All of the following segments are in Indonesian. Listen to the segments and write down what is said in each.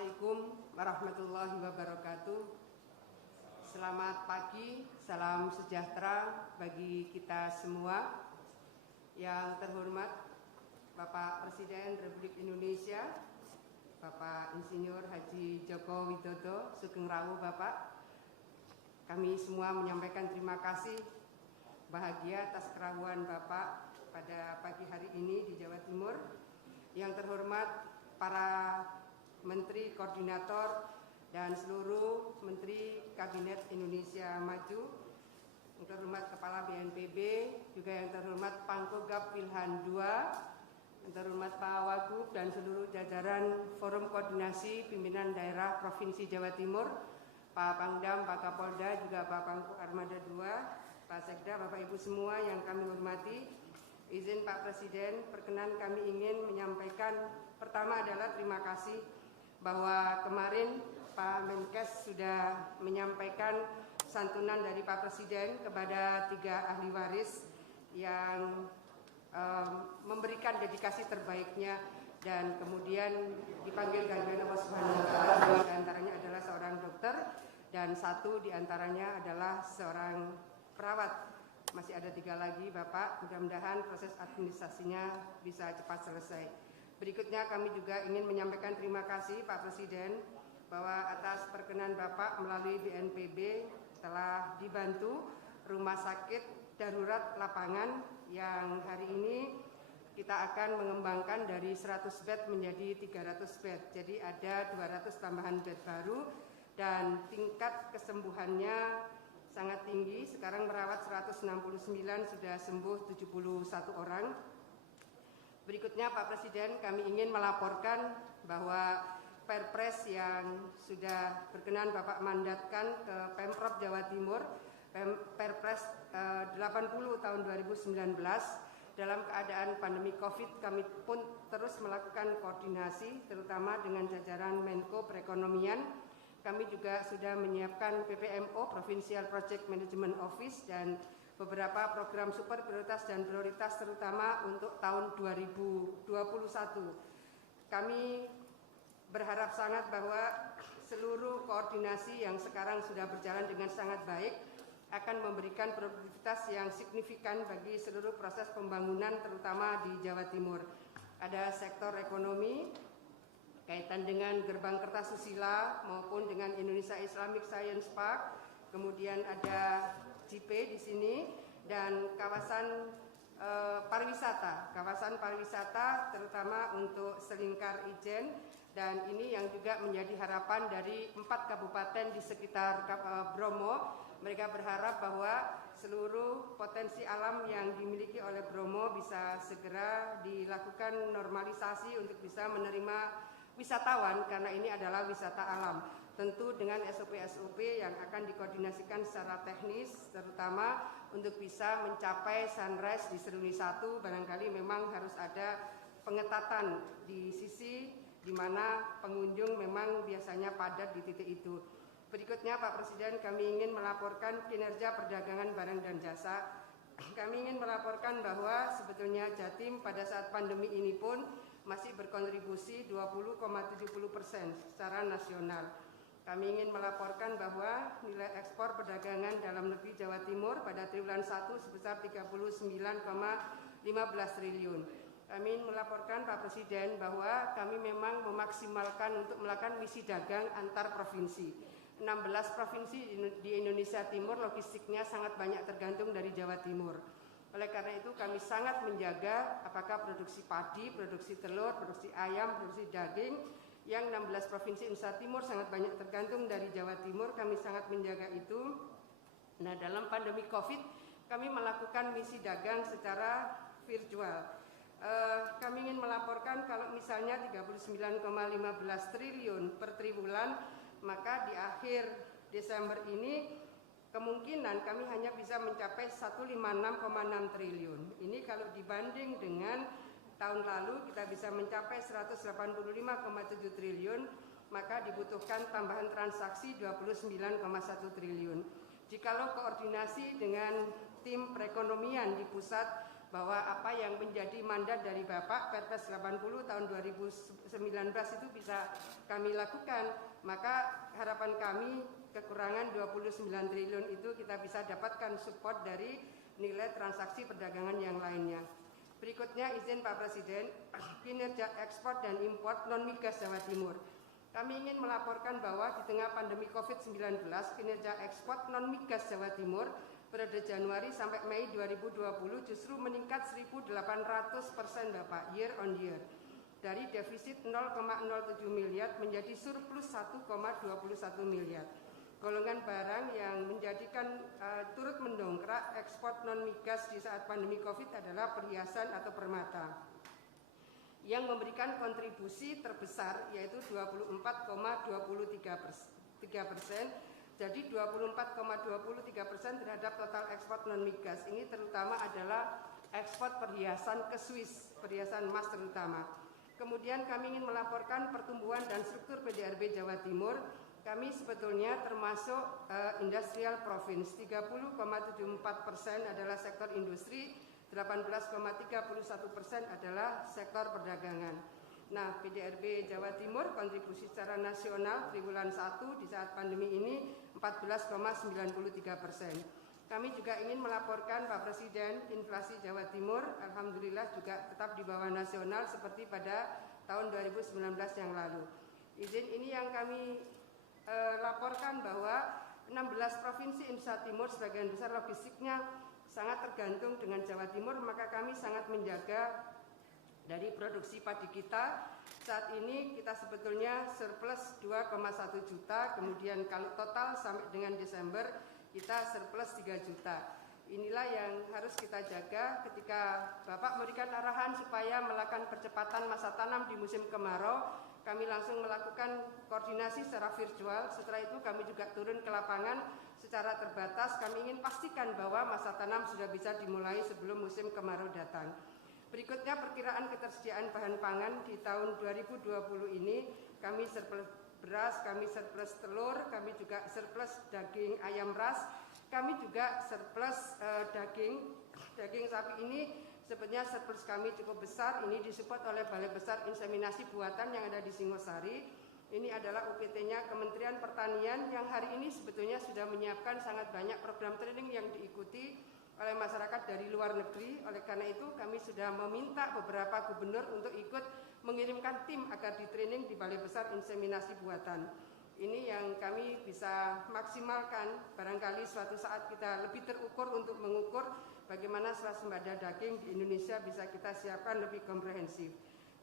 Assalamualaikum warahmatullahi wabarakatuh. Selamat pagi, salam sejahtera bagi kita semua. Yang terhormat Bapak Presiden Republik Indonesia, Bapak Insinyur Haji Joko Widodo, Sugeng Rawuh Bapak. Kami semua menyampaikan terima kasih bahagia atas kerawuhan Bapak pada pagi hari ini di Jawa Timur. Yang terhormat para Menteri Koordinator dan seluruh Menteri Kabinet Indonesia Maju, yang terhormat Kepala BNPB, juga yang terhormat Pangkogap Wilhan II, yang terhormat Pak Wagub dan seluruh jajaran Forum Koordinasi Pimpinan Daerah Provinsi Jawa Timur, Pak Pangdam, Pak Kapolda, juga Pak Pangku Armada II, Pak Sekda, Bapak Ibu semua yang kami hormati. Izin Pak Presiden, perkenan kami ingin menyampaikan pertama adalah terima kasih bahwa kemarin Pak Menkes sudah menyampaikan santunan dari Pak Presiden kepada 3 ahli waris yang memberikan dedikasi terbaiknya dan kemudian dipanggil gangguan Allah Subhanahu wa Ta'ala. 2 diantaranya adalah seorang dokter dan 1 diantaranya adalah seorang perawat. Masih ada 3 lagi Bapak, mudah-mudahan proses administrasinya bisa cepat selesai. Berikutnya kami juga ingin menyampaikan terima kasih Pak Presiden bahwa atas perkenan Bapak melalui BNPB telah dibantu rumah sakit darurat lapangan yang hari ini kita akan mengembangkan dari 100 bed menjadi 300 bed. Jadi ada 200 tambahan bed baru dan tingkat kesembuhannya sangat tinggi. Sekarang merawat 169, sudah sembuh 71 orang. Berikutnya Pak Presiden, kami ingin melaporkan bahwa Perpres yang sudah berkenan Bapak mandatkan ke Pemprov Jawa Timur, Perpres 80 tahun 2019, dalam keadaan pandemi COVID kami pun terus melakukan koordinasi terutama dengan jajaran Menko Perekonomian. Kami juga sudah menyiapkan PPMO, Provincial Project Management Office, dan beberapa program super prioritas dan prioritas terutama untuk tahun 2021. Kami berharap sangat bahwa seluruh koordinasi yang sekarang sudah berjalan dengan sangat baik akan memberikan produktivitas yang signifikan bagi seluruh proses pembangunan terutama di Jawa Timur. Ada sektor ekonomi kaitan dengan Gerbang Kertasusila maupun dengan Indonesia Islamic Science Park, kemudian ada JIPE di sini, dan kawasan pariwisata terutama untuk Selingkar Ijen, dan ini yang juga menjadi harapan dari 4 kabupaten di sekitar Bromo. Mereka berharap bahwa seluruh potensi alam yang dimiliki oleh Bromo bisa segera dilakukan normalisasi untuk bisa menerima wisatawan karena ini adalah wisata alam. Tentu dengan SOP-SOP yang akan dikoordinasikan secara teknis, terutama untuk bisa mencapai sunrise di Seruni 1, barangkali memang harus ada pengetatan di sisi di mana pengunjung memang biasanya padat di titik itu. Berikutnya Pak Presiden, kami ingin melaporkan kinerja perdagangan barang dan jasa. Kami ingin melaporkan bahwa sebetulnya Jatim pada saat pandemi ini pun masih berkontribusi 20,70% secara nasional. Kami ingin melaporkan bahwa nilai ekspor perdagangan dalam negeri Jawa Timur pada triwulan 1 sebesar 39,15 triliun. Kami ingin melaporkan Pak Presiden bahwa kami memang memaksimalkan untuk melakukan misi dagang antar provinsi. 16 provinsi di Indonesia Timur logistiknya sangat banyak tergantung dari Jawa Timur. Oleh karena itu kami sangat menjaga apakah produksi padi, produksi telur, produksi ayam, produksi daging, yang 16 provinsi Indonesia Timur sangat banyak tergantung dari Jawa Timur, kami sangat menjaga itu. Nah, dalam pandemi COVID kami melakukan misi dagang secara virtual. Kami ingin melaporkan kalau misalnya 39,15 triliun per triwulan, maka di akhir Desember ini kemungkinan kami hanya bisa mencapai 156,6 triliun. Ini kalau dibanding dengan tahun lalu kita bisa mencapai 185,7 triliun, maka dibutuhkan tambahan transaksi 29,1 triliun. Jikalau koordinasi dengan tim perekonomian di pusat bahwa apa yang menjadi mandat dari Bapak Perpres 80 tahun 2019 itu bisa kami lakukan. Maka harapan kami kekurangan 29 triliun itu kita bisa dapatkan support dari nilai transaksi perdagangan yang lainnya. Berikutnya izin Pak Presiden, kinerja ekspor dan impor non-migas Jawa Timur. Kami ingin melaporkan bahwa di tengah pandemi COVID-19, kinerja ekspor non-migas Jawa Timur periode Januari sampai Mei 2020 justru meningkat 1.800% Bapak, year on year. Dari defisit 0,07 miliar menjadi surplus 1,21 miliar. Golongan barang yang menjadikan turut mendongkrak ekspor non-migas di saat pandemi COVID adalah perhiasan atau permata, yang memberikan kontribusi terbesar yaitu 24,23%. Jadi 24,23% terhadap total ekspor non-migas. Ini terutama adalah ekspor perhiasan ke Swiss, perhiasan emas terutama. Kemudian kami ingin melaporkan pertumbuhan dan struktur PDRB Jawa Timur. Kami sebetulnya termasuk industrial province, 30,74% adalah sektor industri, 18,31% adalah sektor perdagangan. Nah, PDRB Jawa Timur kontribusi secara nasional triwulan 1 di saat pandemi ini 14,93%. Kami juga ingin melaporkan Pak Presiden, inflasi Jawa Timur alhamdulillah juga tetap di bawah nasional seperti pada tahun 2019 yang lalu. Izin ini yang kami laporkan bahwa 16 provinsi Indonesia Timur sebagian besar logistiknya sangat tergantung dengan Jawa Timur, maka kami sangat menjaga dari produksi padi kita. Saat ini kita sebetulnya surplus 2,1 juta, kemudian kalau total sampai dengan Desember kita surplus 3 juta. Inilah yang harus kita jaga ketika Bapak memberikan arahan supaya melakukan percepatan masa tanam di musim kemarau. Kami langsung melakukan koordinasi secara virtual. Setelah itu kami juga turun ke lapangan secara terbatas. Kami ingin pastikan bahwa masa tanam sudah bisa dimulai sebelum musim kemarau datang. Berikutnya perkiraan ketersediaan bahan pangan di tahun 2020 ini, kami surplus beras, kami surplus telur, kami juga surplus daging ayam ras, kami juga surplus daging sapi. Ini sebenarnya surplus kami cukup besar, ini disupport oleh Balai Besar Inseminasi Buatan yang ada di Singosari. Ini adalah UPT-nya Kementerian Pertanian yang hari ini sebetulnya sudah menyiapkan sangat banyak program training yang diikuti oleh masyarakat dari luar negeri. Oleh karena itu kami sudah meminta beberapa gubernur untuk ikut mengirimkan tim agar di training di Balai Besar Inseminasi Buatan. Ini yang kami bisa maksimalkan, barangkali suatu saat kita lebih terukur untuk mengukur bagaimana swasembada daging di Indonesia bisa kita siapkan lebih komprehensif.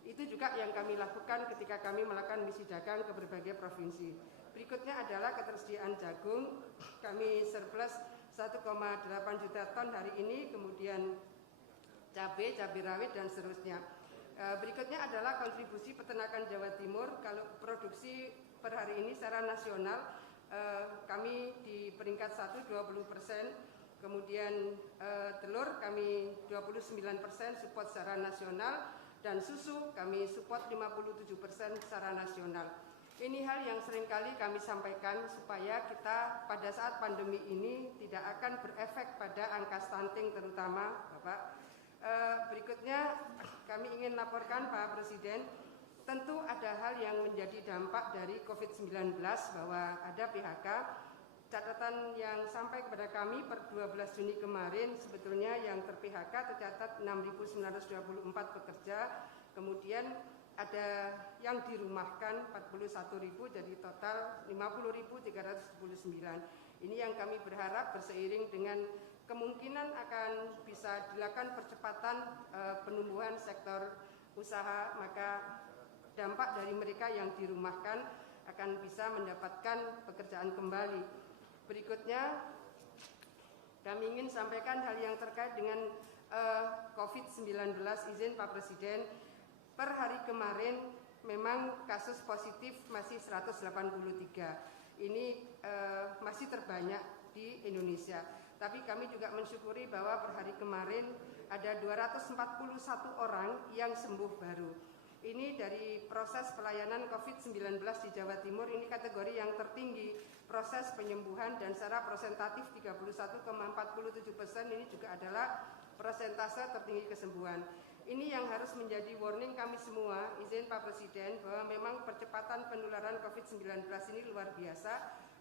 Itu juga yang kami lakukan ketika kami melakukan misi dagang ke berbagai provinsi. Berikutnya adalah ketersediaan jagung. Kami surplus 1,8 juta ton hari ini, kemudian cabai rawit dan seterusnya. Berikutnya adalah kontribusi peternakan Jawa Timur. Kalau produksi per hari ini secara nasional kami di peringkat 1 20%, kemudian telur kami 29% support secara nasional, dan susu kami support 57% secara nasional. Ini hal yang seringkali kami sampaikan supaya kita pada saat pandemi ini tidak akan berefek pada angka stunting terutama, Bapak. Berikutnya kami ingin laporkan Pak Presiden, tentu ada hal yang menjadi dampak dari COVID-19 bahwa ada PHK. Catatan yang sampai kepada kami per 12 Juni kemarin sebetulnya yang ter-PHK tercatat 6.924 pekerja, kemudian ada yang dirumahkan 41.000, jadi total 50.379. Ini yang kami berharap berseiring dengan kemungkinan akan bisa dilakukan percepatan penumbuhan sektor usaha, maka dampak dari mereka yang dirumahkan akan bisa mendapatkan pekerjaan kembali. Berikutnya kami ingin sampaikan hal yang terkait dengan COVID-19, izin Pak Presiden. Per hari kemarin memang kasus positif masih 183. Ini masih terbanyak di Indonesia. Tapi kami juga mensyukuri bahwa per hari kemarin ada 241 orang yang sembuh baru. Ini dari proses pelayanan COVID-19 di Jawa Timur, ini kategori yang tertinggi. Proses penyembuhan dan secara prosentatif 31,47%, ini juga adalah persentase tertinggi kesembuhan. Ini yang harus menjadi warning kami semua, izin Pak Presiden, bahwa memang percepatan penularan COVID-19 ini luar biasa.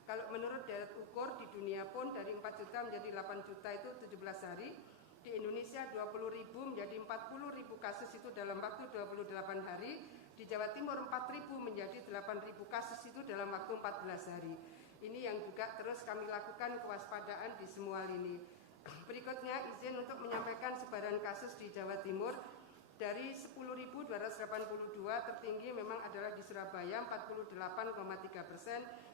Kalau menurut data ukur di dunia pun dari 4 juta menjadi 8 juta itu 17 hari. Di Indonesia 20.000 menjadi 40.000 kasus itu dalam waktu 28 hari. Di Jawa Timur 4.000 menjadi 8.000 kasus itu dalam waktu 14 hari. Ini yang juga terus kami lakukan kewaspadaan di semua lini. Berikutnya izin untuk menyampaikan sebaran kasus di Jawa Timur. Dari 10.282 tertinggi memang adalah di Surabaya 48,3%,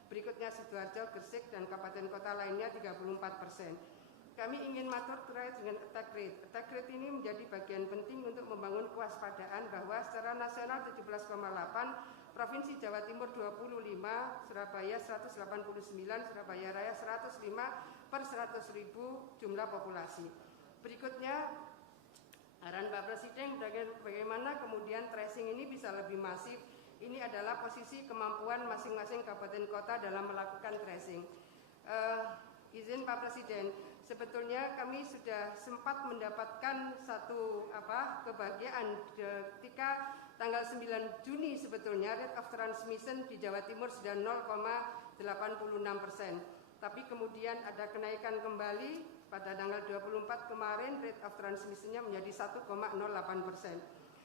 berikutnya Sidoarjo, Gresik, dan kabupaten kota lainnya 34%. Kami ingin matur terkait dengan attack rate. Attack rate ini menjadi bagian penting untuk membangun kewaspadaan bahwa secara nasional 17,8, Provinsi Jawa Timur 25, Surabaya 189, Surabaya Raya 105 per 100.000 jumlah populasi. Berikutnya, arahan Pak Presiden bagaimana kemudian tracing ini bisa lebih masif. Ini adalah posisi kemampuan masing-masing kabupaten kota dalam melakukan tracing. Izin Pak Presiden, sebetulnya kami sudah sempat mendapatkan satu kebahagiaan ketika tanggal 9 Juni sebetulnya rate of transmission di Jawa Timur sudah 0,86%. Tapi kemudian ada kenaikan kembali pada tanggal 24 kemarin rate of transmission-nya menjadi 1,08%.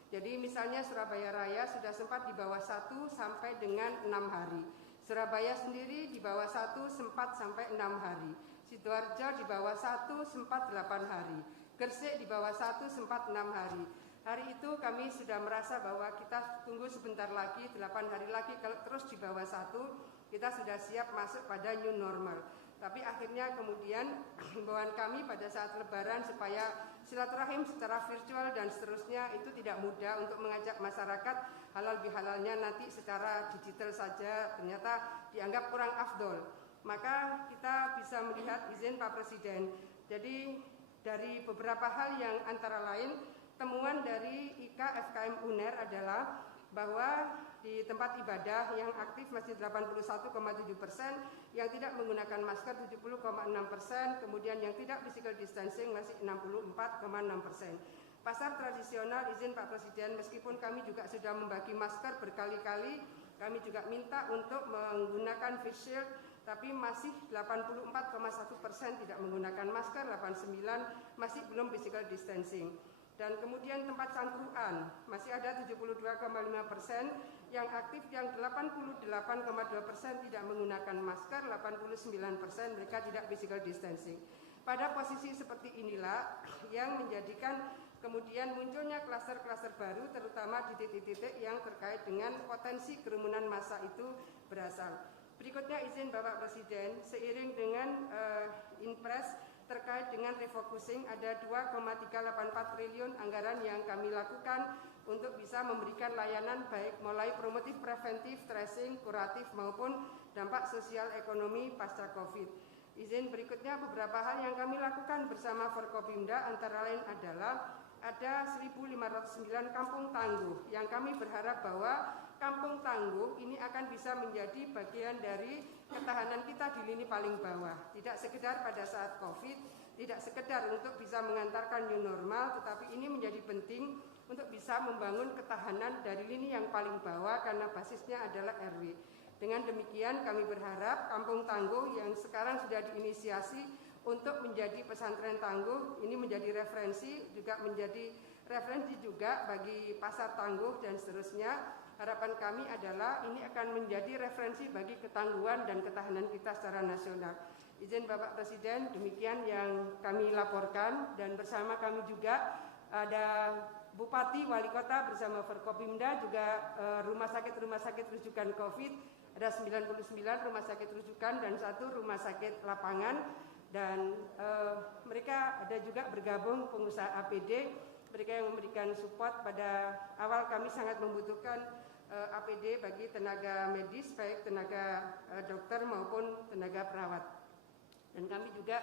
Jadi misalnya Surabaya Raya sudah sempat di bawah 1 sampai dengan 6 hari. Surabaya sendiri di bawah 1 sempat sampai 6 hari. Sidoarjo di bawah 1 sempat 8 hari. Gresik di bawah 1 sempat 6 hari. Hari itu kami sudah merasa bahwa kita tunggu sebentar lagi, 8 hari lagi, kalau terus di bawah 1 kita sudah siap masuk pada new normal. Tapi akhirnya kemudian himbauan kami pada saat Lebaran supaya silaturahim secara virtual dan seterusnya itu tidak mudah untuk mengajak masyarakat halal bihalalnya nanti secara digital saja ternyata dianggap kurang afdol. Maka kita bisa melihat izin Pak Presiden. Jadi dari beberapa hal yang antara lain temuan dari IKA FKM UNER adalah bahwa di tempat ibadah yang aktif masih 81,7%, yang tidak menggunakan masker 70,6%, kemudian yang tidak physical distancing masih 64,6%. Pasar tradisional izin Pak Presiden, meskipun kami juga sudah membagi masker berkali-kali, kami juga minta untuk menggunakan face shield, tapi masih 84,1% tidak menggunakan masker, 89% masih belum physical distancing. Dan kemudian tempat cangkruan masih ada 72,5%, yang aktif yang 88,2% tidak menggunakan masker, 89% mereka tidak physical distancing. Pada posisi seperti inilah yang menjadikan kemudian munculnya klaster-klaster baru terutama di titik-titik yang terkait dengan potensi kerumunan massa itu berasal. Berikutnya izin Bapak Presiden, seiring dengan Inpres terkait dengan refocusing ada 2,384 triliun anggaran yang kami lakukan untuk bisa memberikan layanan baik mulai promotif, preventif, tracing, kuratif maupun dampak sosial ekonomi pasca Covid. Izin berikutnya beberapa hal yang kami lakukan bersama Forkopimda antara lain adalah ada 1.509 kampung tangguh yang kami berharap bahwa kampung tangguh ini akan bisa menjadi bagian dari ketahanan kita di lini paling bawah. Tidak sekedar pada saat Covid, tidak sekedar untuk bisa mengantarkan new normal, tetapi ini menjadi penting untuk bisa membangun ketahanan dari lini yang paling bawah karena basisnya adalah RW. Dengan demikian kami berharap kampung tangguh yang sekarang sudah diinisiasi untuk menjadi pesantren tangguh ini menjadi referensi, juga menjadi referensi juga bagi pasar tangguh dan seterusnya. Harapan kami adalah ini akan menjadi referensi bagi ketangguhan dan ketahanan kita secara nasional. Izin Bapak Presiden, demikian yang kami laporkan, dan bersama kami juga ada Bupati, Wali Kota bersama Forkopimda, juga rumah sakit rujukan COVID, ada 99 rumah sakit rujukan dan 1 rumah sakit lapangan, dan mereka ada juga bergabung pengusaha APD, mereka yang memberikan support. Pada awal kami sangat membutuhkan APD bagi tenaga medis, baik tenaga dokter maupun tenaga perawat. Dan kami juga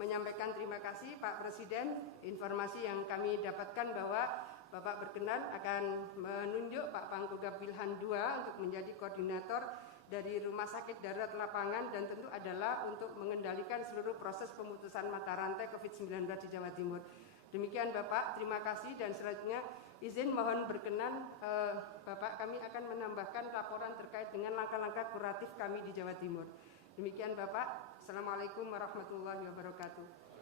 menyampaikan terima kasih Pak Presiden, informasi yang kami dapatkan bahwa Bapak berkenan akan menunjuk Pak Pangkogap Wilhan II untuk menjadi koordinator dari Rumah Sakit Darurat Lapangan, dan tentu adalah untuk mengendalikan seluruh proses pemutusan mata rantai COVID-19 di Jawa Timur. Demikian Bapak, terima kasih, dan selanjutnya izin mohon berkenan Bapak, kami akan menambahkan laporan terkait dengan langkah-langkah kuratif kami di Jawa Timur. Demikian Bapak, Assalamualaikum warahmatullahi wabarakatuh.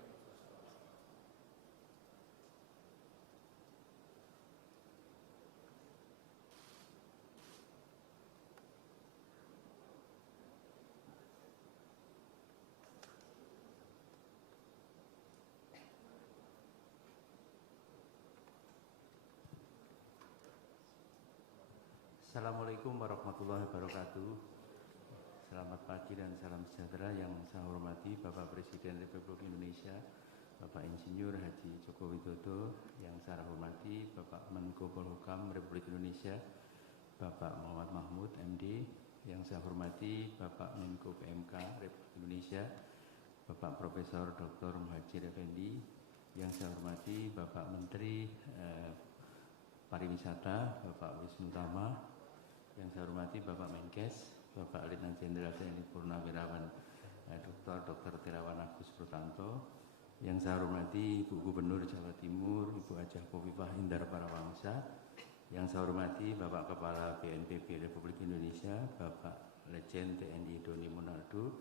Assalamualaikum warahmatullahi wabarakatuh. Selamat pagi dan salam sejahtera yang saya hormati Bapak Presiden Republik Indonesia, Bapak Insinyur Haji Joko Widodo, yang saya hormati Bapak Menko Polhukam Republik Indonesia, Bapak Muhammad Mahmud MD, yang saya hormati Bapak Menko PMK Republik Indonesia, Bapak Profesor Dr. Muhadjir Effendi, yang saya hormati Bapak Menteri Pariwisata, Bapak Wisnu Tama, yang saya hormati Bapak Menkes, Bapak Letnan Jenderal TNI Purnawirawan Dr. Terawan Agus Purtanto, yang saya hormati Ibu Gubernur Jawa Timur, Ibu Hajah Khofifah Indar Parawangsa, yang saya hormati Bapak Kepala BNPB Republik Indonesia, Bapak Letjen TNI Doni Monardo,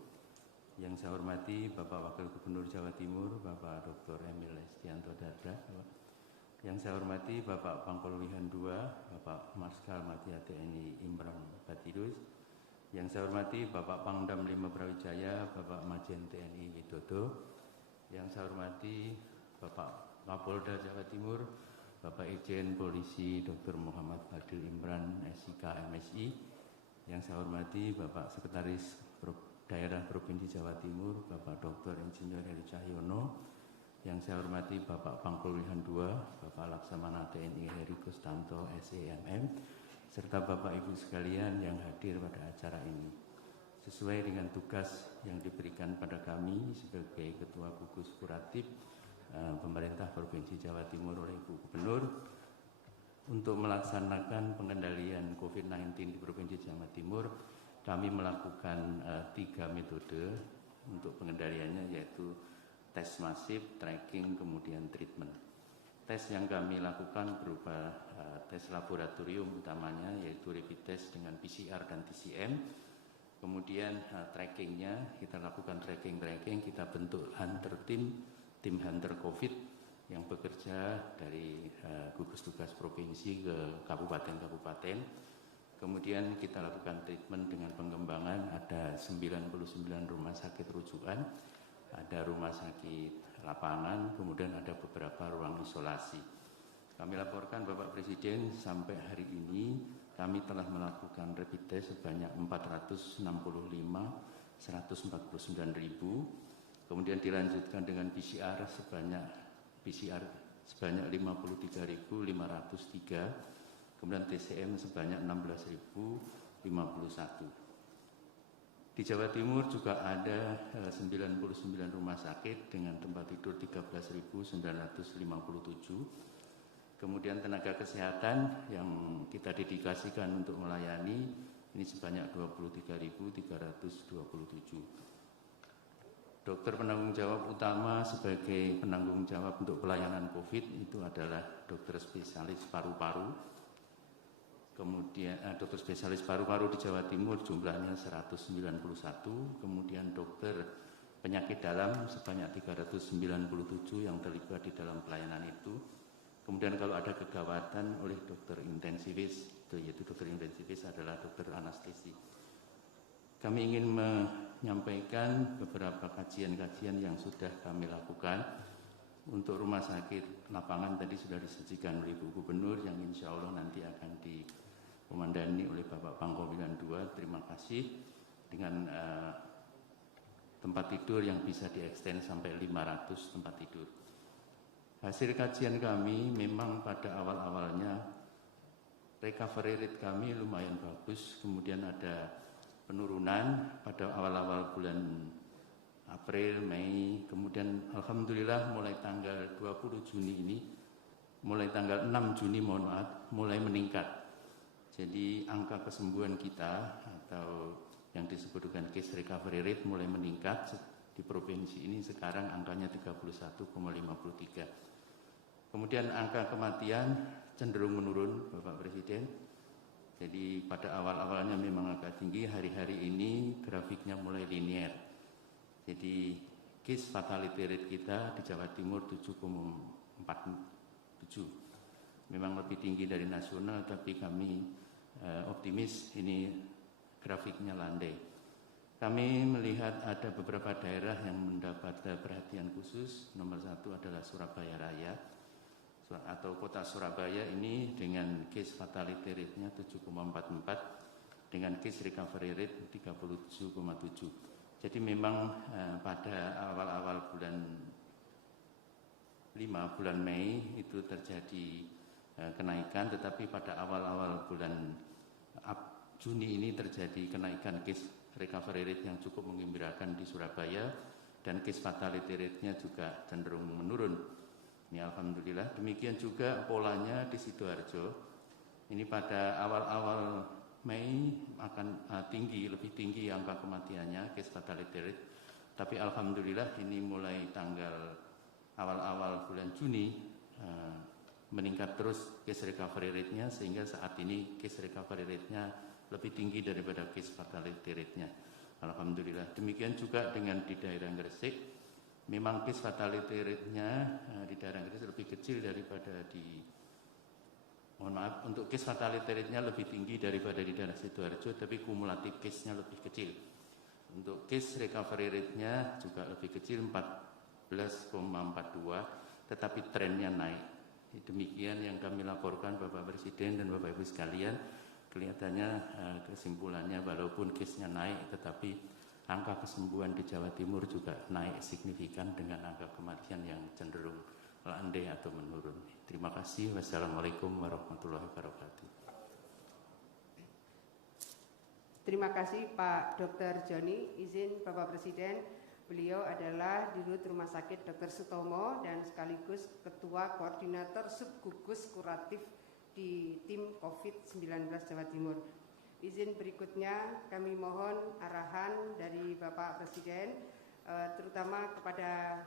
yang saya hormati Bapak Wakil Gubernur Jawa Timur, Bapak Dr. Emil Estianto Dardak, yang saya hormati Bapak Pangkol Wihan II, Bapak Marskal Madya TNI Imran Batirus, yang saya hormati Bapak Pangdam 5 Brawijaya, Bapak Majen TNI Widodo, yang saya hormati Bapak Kapolda Jawa Timur, Bapak Irjen Polisi Dr. Muhammad Fadil Imran SIK MSI, yang saya hormati Bapak Sekretaris Daerah Provinsi Jawa Timur, Bapak Dr. Insinyur Heri Cahyono, yang saya hormati Bapak Pangkol Wihan II, Bapak Laksamana TNI Heri Kustanto SEMM, serta Bapak Ibu sekalian yang hadir pada acara ini. Sesuai dengan tugas yang diberikan pada kami sebagai Ketua Gugus Kuratif Pemerintah Provinsi Jawa Timur oleh Ibu Gubernur, untuk melaksanakan pengendalian COVID-19 di Provinsi Jawa Timur, kami melakukan 3 metode untuk pengendaliannya, yaitu tes masif, tracking, kemudian treatment. Tes yang kami lakukan berupa tes laboratorium utamanya, yaitu rapid test dengan PCR dan TCM. Kemudian trackingnya, kita lakukan tracking, kita bentuk hunter tim hunter COVID yang bekerja dari gugus tugas provinsi ke kabupaten-kabupaten. Kemudian kita lakukan treatment dengan pengembangan, ada 99 rumah sakit rujukan, ada rumah sakit lapangan, kemudian ada beberapa ruang isolasi. Kami laporkan Bapak Presiden, sampai hari ini kami telah melakukan rapid test sebanyak 465.149.000, kemudian dilanjutkan dengan PCR sebanyak 53.503, kemudian TCM sebanyak 16.051. Di Jawa Timur juga ada 99 rumah sakit dengan tempat tidur 13.957. Kemudian tenaga kesehatan yang kita dedikasikan untuk melayani ini sebanyak 23.327. Dokter penanggung jawab utama sebagai penanggung jawab untuk pelayanan COVID itu adalah dokter spesialis paru-paru. Kemudian dokter spesialis paru-paru di Jawa Timur jumlahnya 191, kemudian dokter penyakit dalam sebanyak 397 yang terlibat di dalam pelayanan itu. Kemudian kalau ada kegawatan oleh dokter intensivis, yaitu dokter intensivis adalah dokter anestesi. Kami ingin menyampaikan beberapa kajian-kajian yang sudah kami lakukan. Untuk rumah sakit lapangan tadi sudah disajikan oleh Ibu Gubernur, yang insya Allah nanti akan dikomandani oleh Bapak Pangkol Wihan II. Terima kasih, dengan tempat tidur yang bisa diekstend sampai 500 tempat tidur. Hasil kajian kami memang pada awal-awalnya recovery rate kami lumayan bagus, kemudian ada penurunan pada awal-awal bulan April, Mei, kemudian Alhamdulillah mulai tanggal 20 Juni ini, mulai tanggal 6 Juni mulai meningkat. Jadi angka kesembuhan kita atau yang disebut dengan case recovery rate mulai meningkat di provinsi ini. Sekarang angkanya 31,53. Kemudian angka kematian cenderung menurun, Bapak Presiden. Jadi pada awal-awalnya memang agak tinggi, hari-hari ini grafiknya mulai linear. Jadi case fatality rate kita di Jawa Timur 7,47. Memang lebih tinggi dari nasional, tapi kami optimis ini grafiknya landai. Kami melihat ada beberapa daerah yang mendapat perhatian khusus. Nomor 1 adalah Surabaya Raya atau kota Surabaya ini dengan case fatality rate-nya 7,44 dengan case recovery rate 37,7. Jadi memang pada awal-awal bulan Mei itu terjadi kenaikan, tetapi pada awal-awal bulan Juni ini terjadi kenaikan case recovery rate yang cukup menggembirakan di Surabaya dan case fatality rate-nya juga cenderung menurun. Ini alhamdulillah. Demikian juga polanya di Sidoarjo. Ini pada awal-awal Mei akan lebih tinggi angka kematiannya, case fatality rate. Tapi alhamdulillah ini mulai tanggal awal-awal bulan Juni meningkat terus case recovery rate-nya, sehingga saat ini case recovery rate-nya lebih tinggi daripada case fatality rate-nya. Alhamdulillah. Demikian juga dengan di daerah Gresik. Memang case fatality rate-nya di daerah Gresik lebih kecil daripada untuk case fatality rate-nya lebih tinggi daripada di daerah Sidoarjo, tapi kumulatif case-nya lebih kecil. Untuk case recovery rate-nya juga lebih kecil 14,42, tetapi trennya naik. Demikian yang kami laporkan Bapak Presiden dan Bapak Ibu sekalian. Kelihatannya kesimpulannya walaupun case-nya naik, tetapi angka kesembuhan di Jawa Timur juga naik signifikan dengan angka kematian yang cenderung landai atau menurun. Terima kasih. Wassalamualaikum warahmatullahi wabarakatuh. Terima kasih Pak Dr. Joni. Izin Bapak Presiden, beliau adalah Dirut Rumah Sakit Dr. Sutomo dan sekaligus Ketua Koordinator Subgugus Kuratif di tim COVID-19 Jawa Timur. Izin berikutnya kami mohon arahan dari Bapak Presiden, terutama kepada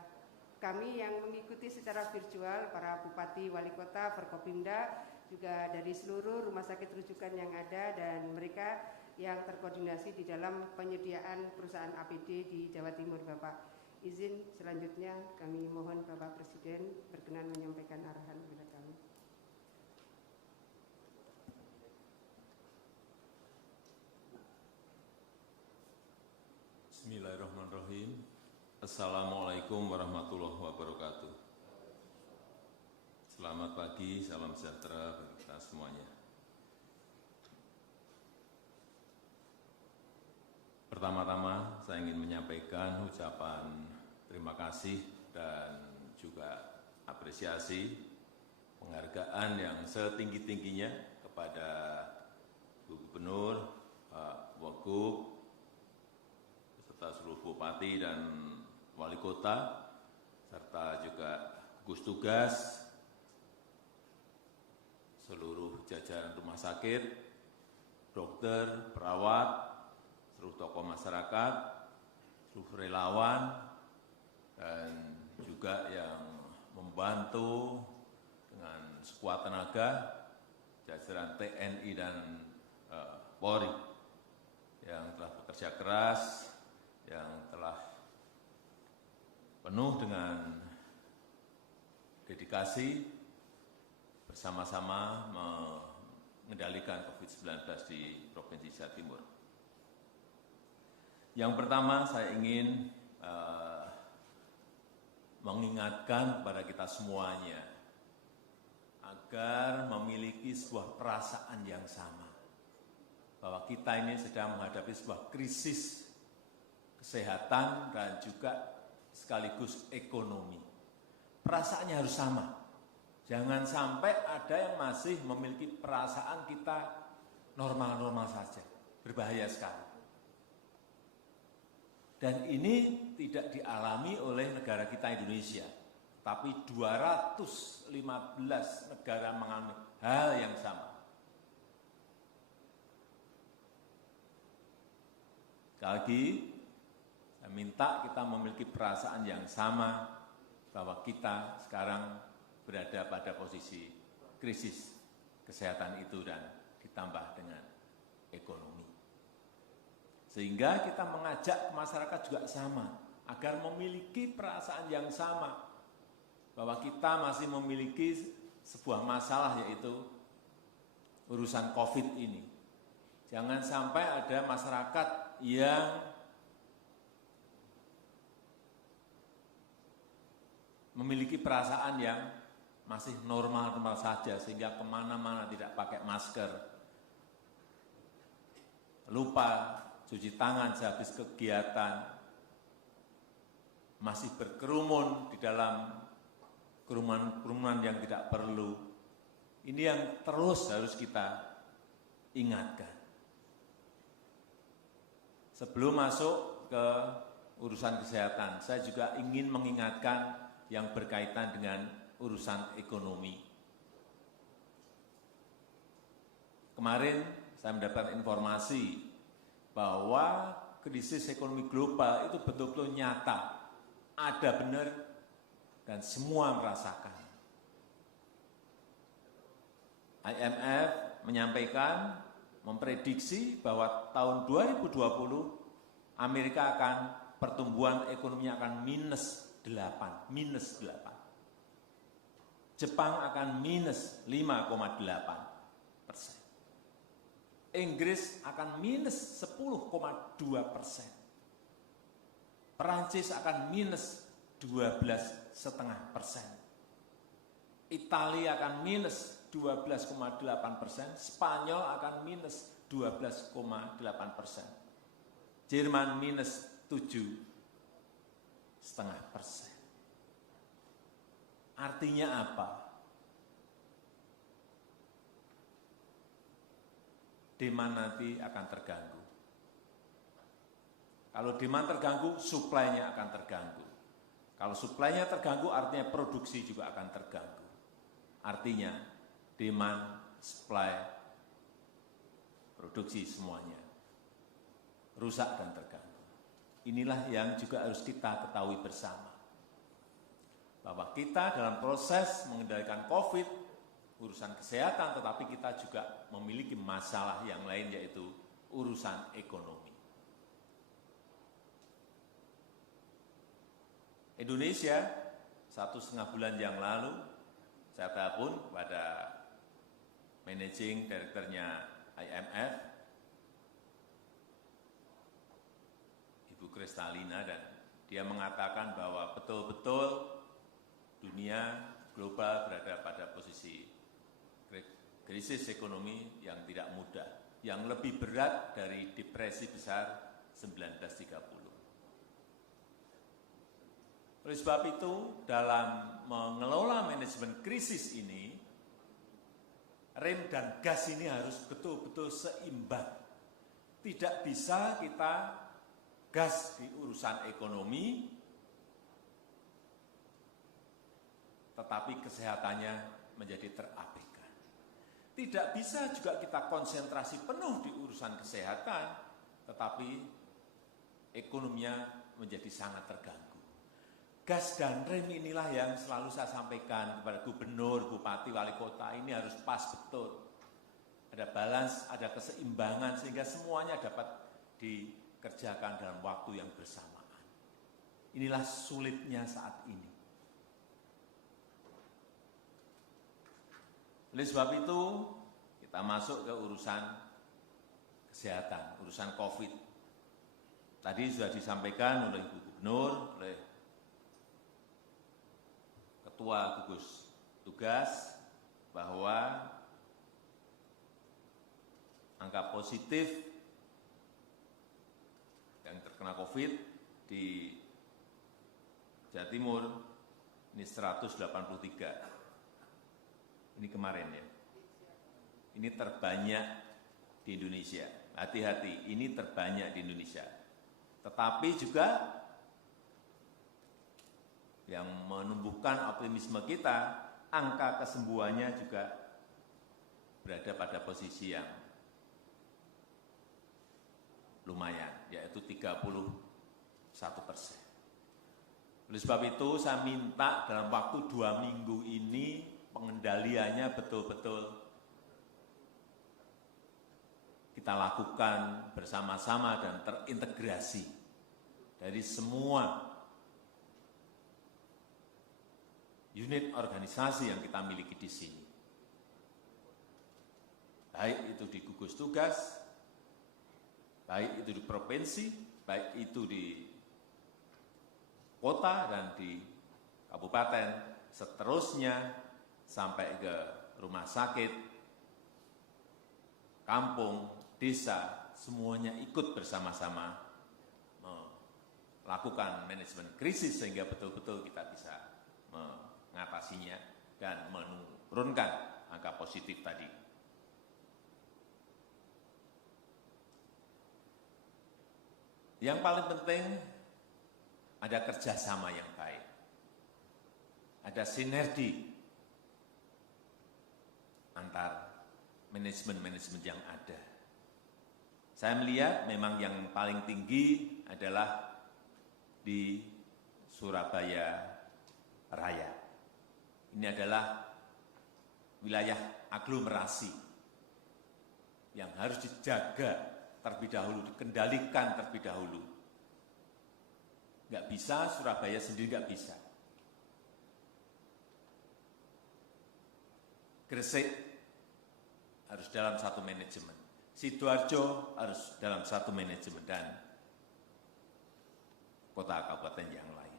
kami yang mengikuti secara virtual, para Bupati, Wali Kota, Forkopimda, juga dari seluruh rumah sakit rujukan yang ada dan mereka yang terkoordinasi di dalam penyediaan perusahaan APD di Jawa Timur, Bapak. Izin selanjutnya kami mohon Bapak Presiden berkenan menyampaikan arahan kepada kami. Bismillahirrahmanirrahim. Assalamualaikum warahmatullahi wabarakatuh. Selamat pagi, salam sejahtera bagi kita semuanya. Pertama-tama saya ingin menyampaikan ucapan terima kasih dan juga apresiasi penghargaan yang setinggi-tingginya kepada Bu Gubernur, Pak Wagub, serta seluruh bupati dan wali kota, serta juga gugus tugas, seluruh jajaran rumah sakit, dokter, perawat, seluruh tokoh masyarakat, seluruh relawan, dan juga yang membantu dengan sekuat tenaga, jajaran TNI dan Polri yang telah bekerja keras, yang telah penuh dengan dedikasi bersama-sama mengendalikan COVID-19 di Provinsi Jawa Timur. Yang pertama saya ingin mengingatkan kepada kita semuanya agar memiliki sebuah perasaan yang sama, bahwa kita ini sedang menghadapi sebuah krisis kesehatan dan juga sekaligus ekonomi. Perasaannya harus sama. Jangan sampai ada yang masih memiliki perasaan kita normal-normal saja. Berbahaya sekali. Dan ini tidak dialami oleh negara kita Indonesia. Tapi 215 negara mengalami hal yang sama. Sekali lagi, saya minta kita memiliki perasaan yang sama bahwa kita sekarang berada pada posisi krisis kesehatan itu dan ditambah dengan ekonomi. Sehingga kita mengajak masyarakat juga sama, agar memiliki perasaan yang sama, bahwa kita masih memiliki sebuah masalah, yaitu urusan COVID ini. Jangan sampai ada masyarakat yang memiliki perasaan yang masih normal-normal saja, sehingga kemana-mana tidak pakai masker, lupa cuci tangan sehabis kegiatan, masih berkerumun di dalam kerumunan-kerumunan yang tidak perlu. Ini yang terus harus kita ingatkan. Sebelum masuk ke urusan kesehatan, saya juga ingin mengingatkan yang berkaitan dengan urusan ekonomi. Kemarin saya mendapat informasi bahwa krisis ekonomi global itu betul-betul nyata, ada benar, dan semua merasakan. IMF menyampaikan, memprediksi bahwa tahun 2020 Amerika akan pertumbuhan ekonominya akan -8. Jepang akan -5,8%. Inggris akan -10,2%. Perancis akan -12,5%. Italia akan -12,8%, Spanyol akan -12,8%, Jerman -7,5%. Artinya apa? Demand nanti akan terganggu. Kalau demand terganggu, supply-nya akan terganggu. Kalau supply-nya terganggu, artinya produksi juga akan terganggu. Artinya demand, supply, produksi semuanya rusak dan terganggu. Inilah yang juga harus kita ketahui bersama, bahwa kita dalam proses mengendalikan COVID, urusan kesehatan, tetapi kita juga memiliki masalah yang lain, yaitu urusan ekonomi. Indonesia 1,5 bulan yang lalu, saya telepon kepada managing director-nya IMF, Ibu Kristalina, dan dia mengatakan bahwa betul-betul dunia global berada pada posisi krisis ekonomi yang tidak mudah, yang lebih berat dari depresi besar 1930. Oleh sebab itu, dalam mengelola manajemen krisis ini, rem dan gas ini harus betul-betul seimbang. Tidak bisa kita gas di urusan ekonomi, tetapi kesehatannya menjadi terabaikan. Tidak bisa juga kita konsentrasi penuh di urusan kesehatan, tetapi ekonominya menjadi sangat terganggu. Gas dan rem inilah yang selalu saya sampaikan kepada gubernur, bupati, wali kota, ini harus pas betul. Ada balance, ada keseimbangan, sehingga semuanya dapat dikerjakan dalam waktu yang bersamaan. Inilah sulitnya saat ini. Oleh sebab itu, kita masuk ke urusan kesehatan, urusan COVID. Tadi sudah disampaikan oleh Ibu Gubernur, oleh Ketua Gugus Tugas, bahwa angka positif yang terkena COVID di Jawa Timur ini 183. Ini kemarin ya. Ini terbanyak di Indonesia. Hati-hati, ini terbanyak di Indonesia. Tetapi juga yang menumbuhkan optimisme kita, angka kesembuhannya juga berada pada posisi yang lumayan, yaitu 31%. Oleh sebab itu saya minta dalam waktu 2 minggu ini pengendaliannya betul-betul kita lakukan bersama-sama dan terintegrasi dari semua unit organisasi yang kita miliki di sini. Baik itu di gugus tugas, baik itu di provinsi, baik itu di kota dan di kabupaten, seterusnya sampai ke rumah sakit, kampung, desa, semuanya ikut bersama-sama melakukan manajemen krisis sehingga betul-betul kita bisa mengatasinya dan menurunkan angka positif tadi. Yang paling penting ada kerjasama yang baik, ada sinergi antar manajemen-manajemen yang ada. Saya melihat memang yang paling tinggi adalah di Surabaya Raya. Ini adalah wilayah aglomerasi yang harus dijaga terlebih dahulu, dikendalikan terlebih dahulu. Nggak bisa, Surabaya sendiri nggak bisa. Gresik harus dalam satu manajemen. Sidoarjo harus dalam satu manajemen dan kota kabupaten yang lain.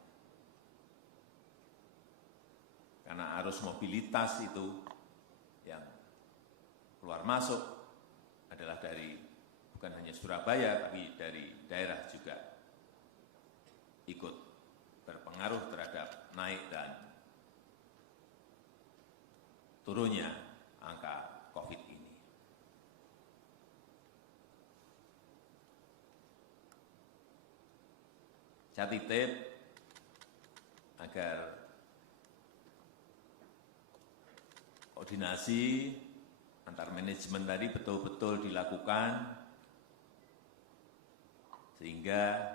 Karena arus mobilitas itu yang keluar masuk adalah dari bukan hanya Surabaya tapi dari daerah juga ikut berpengaruh terhadap naik dan turunnya angka COVID ini. Saya titip agar koordinasi antar manajemen tadi betul-betul dilakukan sehingga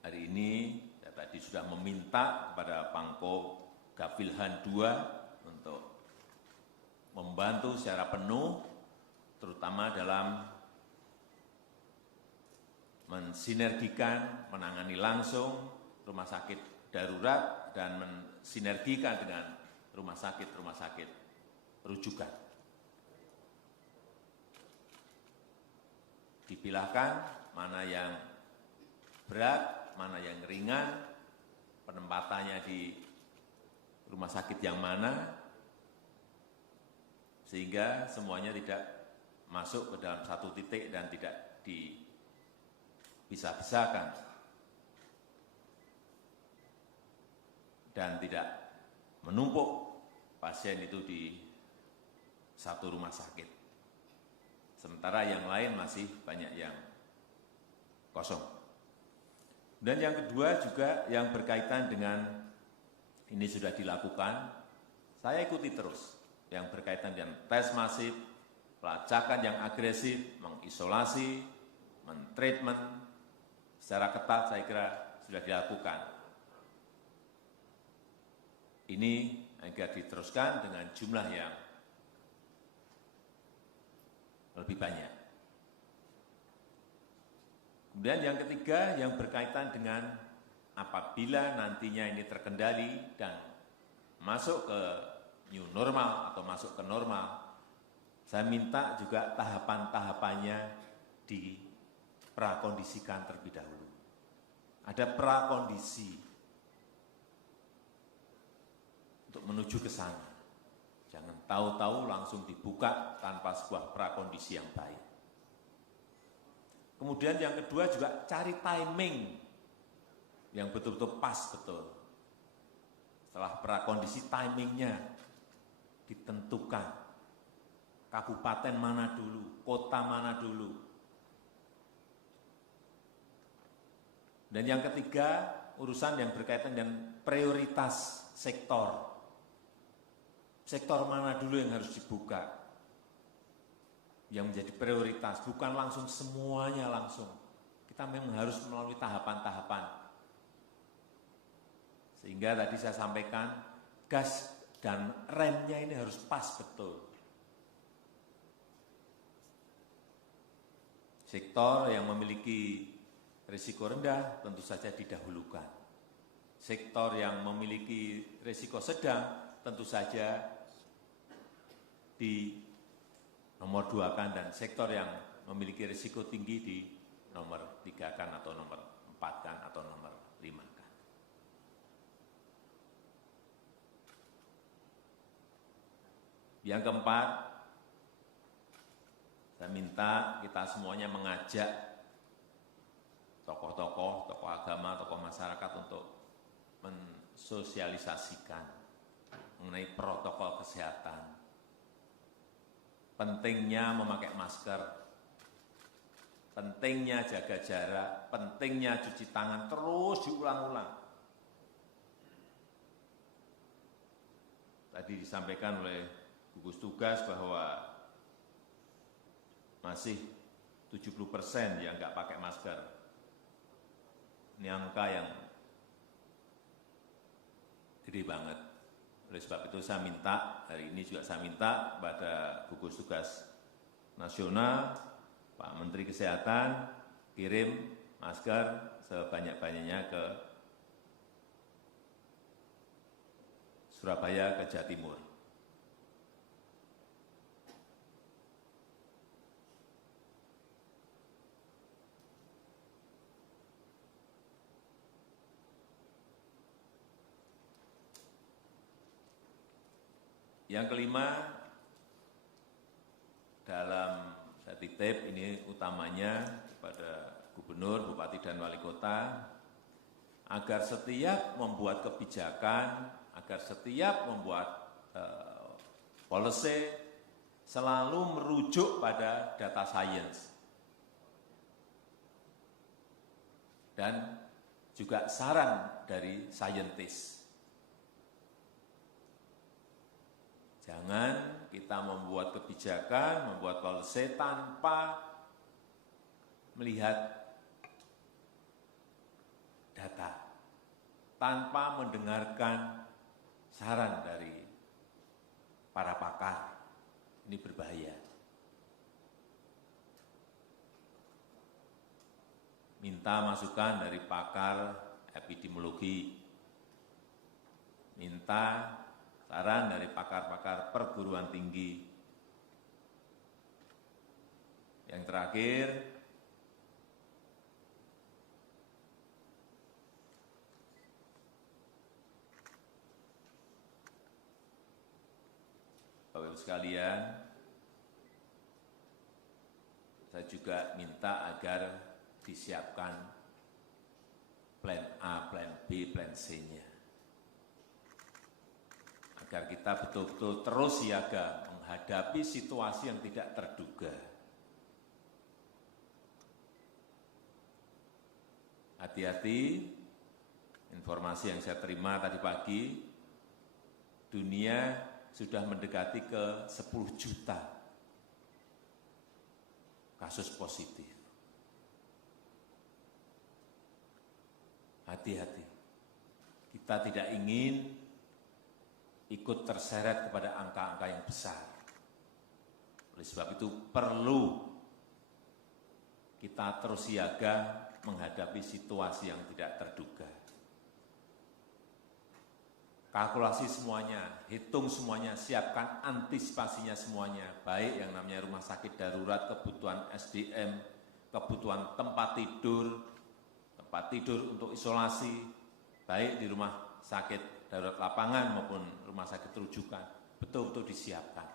hari ini saya tadi sudah meminta kepada Pangko Gavilhan II untuk membantu secara penuh terutama dalam mensinergikan, menangani langsung rumah sakit darurat dan mensinergikan dengan rumah sakit rujukan. Dipilahkan mana yang berat, mana yang ringan, penempatannya di rumah sakit yang mana, sehingga semuanya tidak masuk ke dalam satu titik dan tidak dipisah-pisahkan dan tidak menumpuk pasien itu di satu rumah sakit. Sementara yang lain masih banyak yang kosong. Dan yang kedua juga yang berkaitan dengan ini sudah dilakukan, saya ikuti terus yang berkaitan dengan tes masif, pelacakan yang agresif, mengisolasi, mentreatment secara ketat saya kira sudah dilakukan. Ini agar diteruskan dengan jumlah yang lebih banyak. Kemudian yang ketiga yang berkaitan dengan apabila nantinya ini terkendali dan masuk ke new normal atau masuk ke normal, saya minta juga tahapan-tahapannya diprakondisikan terlebih dahulu. Ada prakondisi untuk menuju ke sana. Jangan tahu-tahu langsung dibuka tanpa sebuah prakondisi yang baik. Kemudian yang kedua juga cari timing yang betul-betul pas betul. Setelah prakondisi timingnya ditentukan. Kabupaten mana dulu, kota mana dulu. Dan yang ketiga, urusan yang berkaitan dengan prioritas sektor. Sektor mana dulu yang harus dibuka, yang menjadi prioritas, bukan langsung semuanya langsung Kita memang harus melalui tahapan-tahapan. Sehingga tadi saya sampaikan, gas dan remnya ini harus pas betul. Sektor yang memiliki risiko rendah tentu saja didahulukan. Sektor yang memiliki risiko sedang tentu saja di nomor 2-kan, dan sektor yang memiliki risiko tinggi di nomor 3-kan atau nomor 4-kan atau nomor 5-kan. Yang keempat, saya minta kita semuanya mengajak tokoh-tokoh, tokoh agama, tokoh masyarakat untuk mensosialisasikan mengenai protokol kesehatan. Pentingnya memakai masker, pentingnya jaga jarak, pentingnya cuci tangan, terus diulang-ulang. Tadi disampaikan oleh gugus tugas bahwa masih 70% yang nggak pakai masker. Ini angka yang gede banget. Oleh sebab itu saya minta, hari ini juga saya minta pada gugus tugas nasional, Pak Menteri Kesehatan, kirim masker sebanyak-banyaknya ke Surabaya, ke Jawa Timur. Yang kelima, dalam saya titip ini utamanya kepada gubernur, bupati, dan wali kota, agar setiap membuat kebijakan, agar setiap membuat policy selalu merujuk pada data sains dan juga saran dari saintis. Jangan kita membuat kebijakan, membuat policy tanpa melihat data, tanpa mendengarkan saran dari para pakar. Ini berbahaya. Minta masukan dari pakar epidemiologi, minta saran dari pakar-pakar perguruan tinggi. Yang terakhir, Bapak Ibu sekalian, saya juga minta agar disiapkan plan A, plan B, plan C-nya. Agar kita betul-betul terus siaga menghadapi situasi yang tidak terduga. Hati-hati, informasi yang saya terima tadi pagi, dunia sudah mendekati ke 10 juta kasus positif. Hati-hati, kita tidak ingin ikut terseret kepada angka-angka yang besar. Oleh sebab itu perlu kita terus siaga menghadapi situasi yang tidak terduga. Kalkulasi semuanya, hitung semuanya, siapkan antisipasinya semuanya, baik yang namanya rumah sakit darurat, kebutuhan SDM, kebutuhan tempat tidur untuk isolasi, baik di rumah sakit darurat lapangan maupun rumah sakit rujukan, betul-betul disiapkan.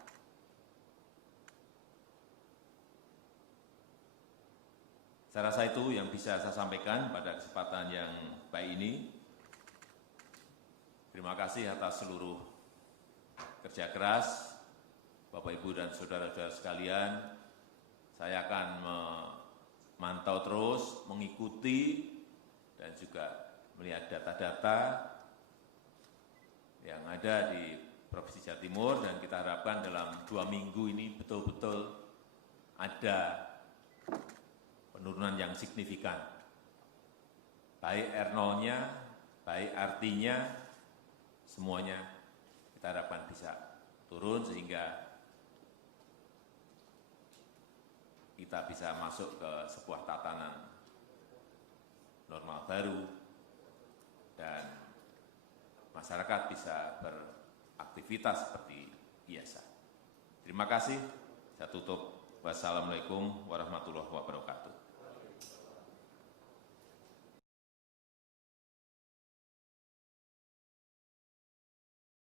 Saya rasa itu yang bisa saya sampaikan pada kesempatan yang baik ini. Terima kasih atas seluruh kerja keras Bapak, Ibu, dan saudara-saudara sekalian. Saya akan memantau terus, mengikuti, dan juga melihat data-data yang ada di Provinsi Jawa Timur, dan kita harapkan dalam 2 minggu ini betul-betul ada penurunan yang signifikan. Baik R0-nya, baik artinya, semuanya kita harapkan bisa turun sehingga kita bisa masuk ke sebuah tatanan normal baru dan masyarakat bisa beraktivitas seperti biasa. Terima kasih. Saya tutup. Wassalamualaikum warahmatullahi wabarakatuh.